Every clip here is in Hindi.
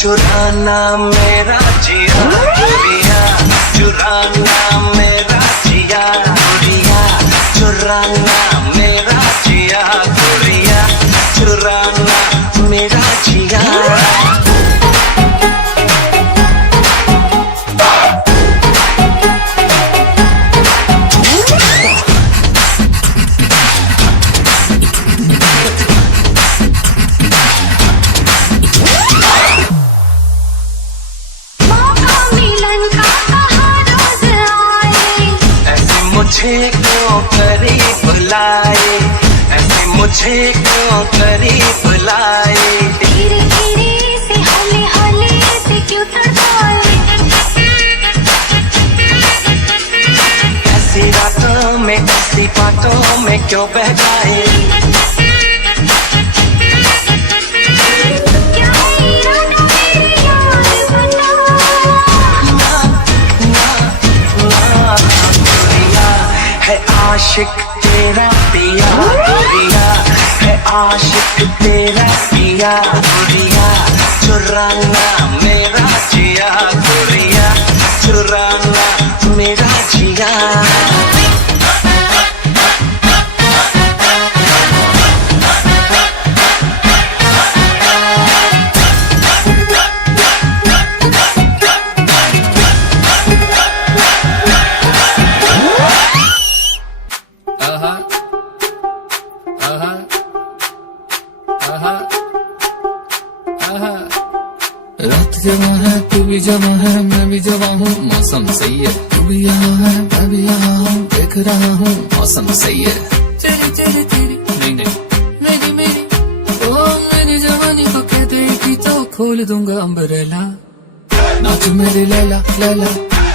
चुराना मेरा जिया गुड़िया, चुराना मेरा जिया गुड़िया, चुराना मेरा जिया गुड़िया, चुराना मेरा जिया। मुझे क्यों करीब लाए, ऐसे मुझे क्यों करीब लाए, धीरे धीरे से हौले हौले से क्यों तड़पाए, ऐसी रातों में ऐसी बातों में क्यों बहकाए। क्या इरादा मेरे यार बना, है आशिक तेरा पिया गुड़िया, है आशिक तेरा पिया गुड़िया, चुराना मेरा जिया गुड़िया, चुराना मेरा जिया। रात जवा है तू भी जवा है मैं भी जवा हूँ, मौसम सही है तू भी यहाँ है मैं भी यहाँ हूँ, देख रहा हूँ मौसम सही है। तेरी तेरी तेरी नहीं नहीं मेरी मेरी ओ मेरी जवानी को कह देगी तो खोल दूंगा अम्ब्रेला। नाच मेरी लैला लैला,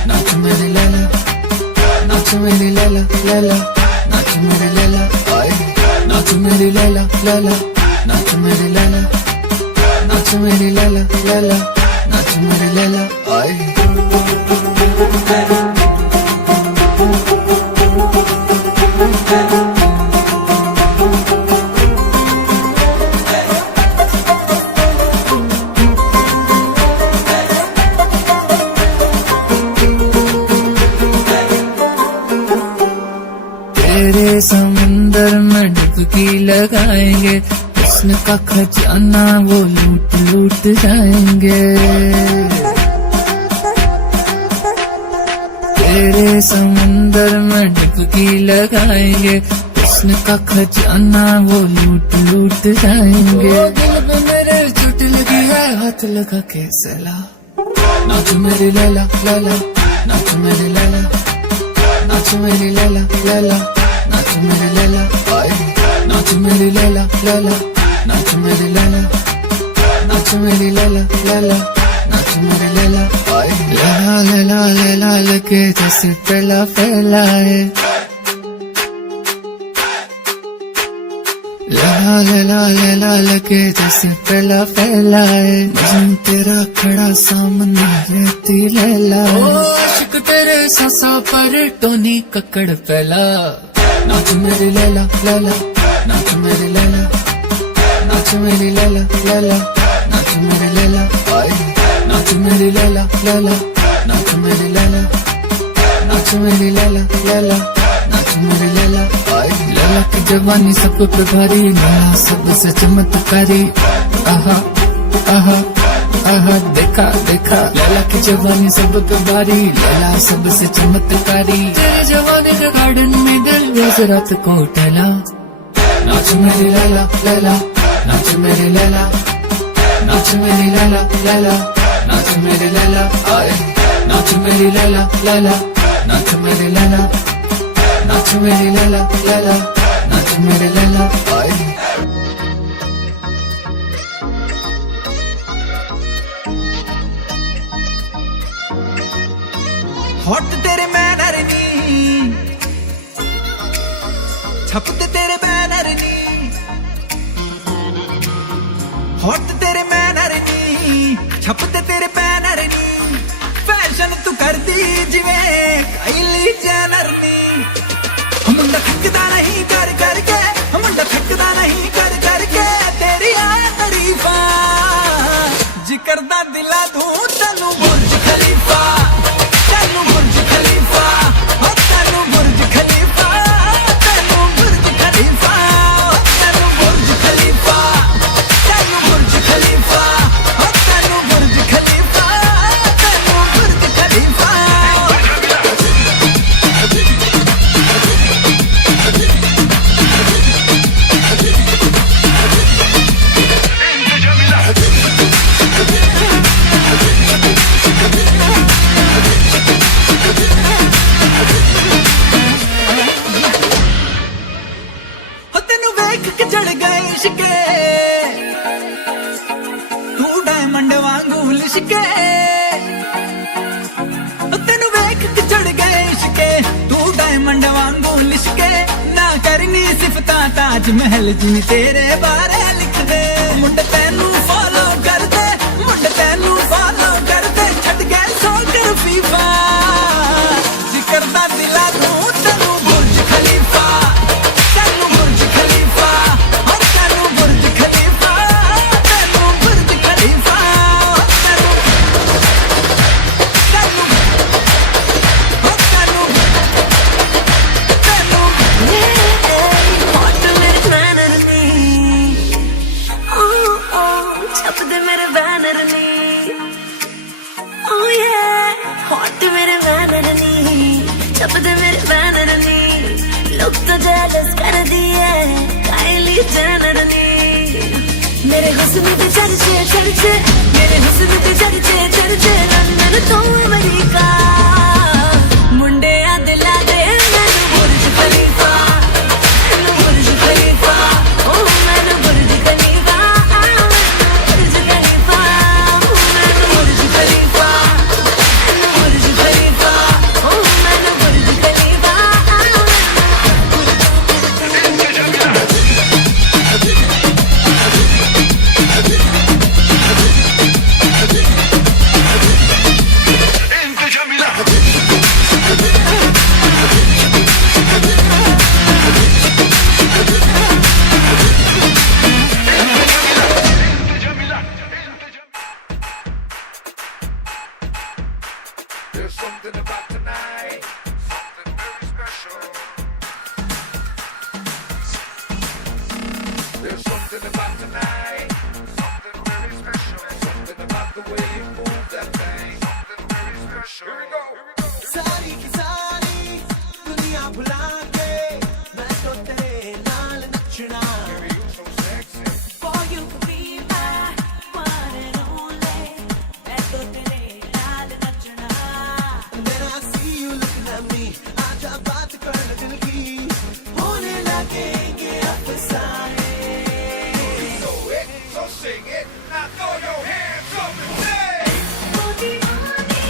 नाच मेरी लैला, नाच मेरी लैला लैला, नाच मेरी लैला आए, नाच मेरी लैला लैला, नाच मेरी लैला, नाच मेरी लैला लैला, नाच मेरी लैला आए। तेरे समंदर में डुबकी लगाएंगे, हुस्न का खजाना वो लूट लूट जाएंगे। तेरे समंदर में डुबकी लगाएंगे, हुस्न का खजाना वो लूट लूट जाएंगे। दिल पे मेरे चोट लगी है हाथ लगा के सला, नाच मेरी लैला लैला, नाच मेरी लैला, नाच मेरी लैला लैला, नाच मेरी लैला आए, नाच मेरी लैला लैला, नाच मेरी लैला, नाच मेरी लैला लैला, नाच मेरी लैला आए। लैला लैला लैला लगे जैसे पहला फैलाए, लैला लैला लैला लगे जैसे पहला फैलाए, मजनू तेरा खड़ा सामने रहती लैला, आशिक तेरे सांसा पर टोनी कक्कड़ फैला। नाच मेरी लैला लैला, नाच मेरी लैला, नाच मेरी लैला लैला, नाच मेरी लैला आए, नाच मेरी लैला लैला, नाच मेरी लैला, नाच मेरी लैला लैला, नाच मेरी लैला आए। लैला की जवानी सब पे भारी, लैला सबसे चमत्कारी, आहा आहा आहा देखा देखा, लैला की जवानी सब पे भारी, लैला सबसे चमत्कारी, तेरे जवानी के गार्डन में दिल रोज रात को टहला। नाच मेरी लैला लैला, नाच मेरी लैला, नाच मेरी लैला लैला, नाच मेरी लैला आए, नाच मेरी लैला लैला, नाच मेरी लैला, नाच मेरी लैला लैला, नाच मेरी लैला आए। हॉट तेरे मैनर नी, छपते तेरे बैनर नी, हॉट तेरे मैनर नी, छपते तेरे बैनर नी, फैशन तू कर दी जिवें काइली जैनर नी। मुंडा थकदा नहीं कर करके, मुंडा थकदा नहीं कर करके, तेरी आ तारीफां जिक्र दा दिला दूं तैनू बुर्ज खलीफा, तैनू बुर्ज खलीफा, ओ तैनू बुर्ज खलीफा, तैनू बुर्ज खलीफा, तैनू बुर्ज खलीफा, तैनू बुर्ज खलीफा, ओ तैनू बुर्ज खलीफा, तैनू बुर्ज खलीफा। हो तेनू वेख के चढ़ गए इश्के, तू डायमंड वांगू लिशके, हो तेनू वेख के चढ़ गए इश्के, तू डायमंड वांगू लिशके, ना करनी सिफता ताज महल जिन तेरे बारे लिख दे, मुंड तेनू फॉलो कर दे, मुंड तेनू फॉलो कर दे, छट गए सो कर फीफा, जिक्र दा दिला दूं तैनू बुर्ज खलीफा, तैनू बुर्ज खलीफा, और तैनू बुर्ज खलीफा, तैनू बुर्ज खलीफा, तैनू तैनू ओ तैनू तैनू हॉट मेरे बैनर ने, ओ छप दे मेरे बैनर ने, ओ ये हॉट मेरे बैनर ने, छप दे मेरे बैनर ने, लोग तो जेलस कर दिए काइली जेनर ने, मेरे हुस्न पे चर्चे चर्चे, मेरे हुस्न पे चर्चे चर्चे, लंदन तो अमेरिका, मुंडे आ दिला दे मैनू बुर्ज खलीफा, मैनू बुर्ज खलीफा, ओ मैनू बुर्ज खलीफा, बुर्ज खलीफा, मैनू बुर्ज खलीफा, मैनू बुर्ज खलीफा, ओ मैनू बुर्ज खलीफा। There's something about tonight, something very special. There's something about tonight, something very special. Something about the way you move that thing, something very special. Here we go. सारी की सारी दुनिया भुला के मैं तो तेरे नाल नचना। Baby, you so sexy. For you to be my one and only, मैं तो तेरे नाल नचना। When I see you looking at me, आजा बात कर दिल की, होने लगेंगे अफसाने। You know it, so sing it. Now throw your hands up and say. O Deewani,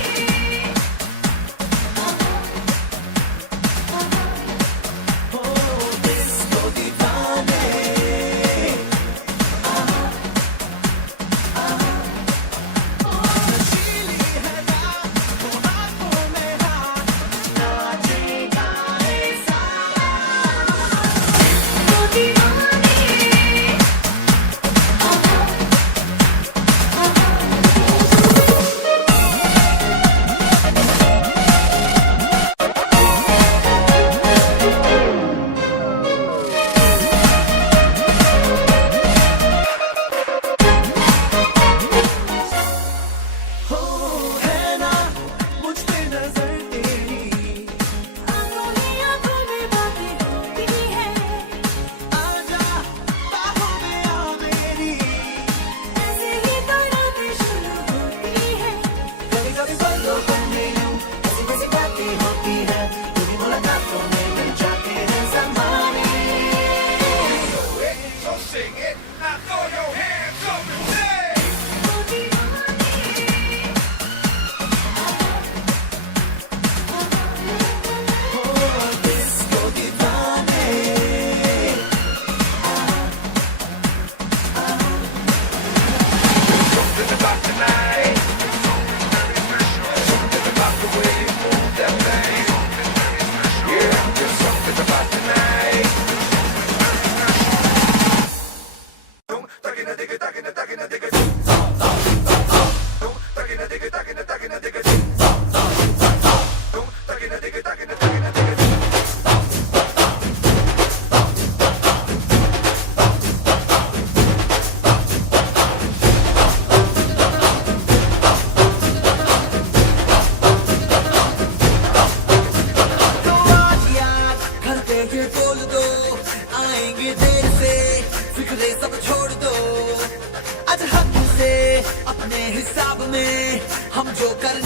Oh, disco दीवाने। नशीली है रात, वो हाथों में हाथ, नाचेगा ये सारा। ओ दीवानी, हो है ना मुझ पे नजर तेरी, आंखों में बातें होती है, आजा बाहों में आ मेरी। ऐसे ही तो रातें शुरू होती है। कभी कभी पलों में यूं ऐसी कैसी बातें होती है, कभी मुलाकातों में मिल जाते हैं ज़माने। You know it, so sing it. Now throw your hands up and say. ओ दीवानी, हो डिस्को दीवाने। Something about tonight, something very special. Something about the way you move that thing, something very special. Yeah, there's something about tonight, something very special. Boom, tagina digga, tagina digga, boom, ta ta ta ta. दो। आज हक से अपने हिसाब में हम जो करना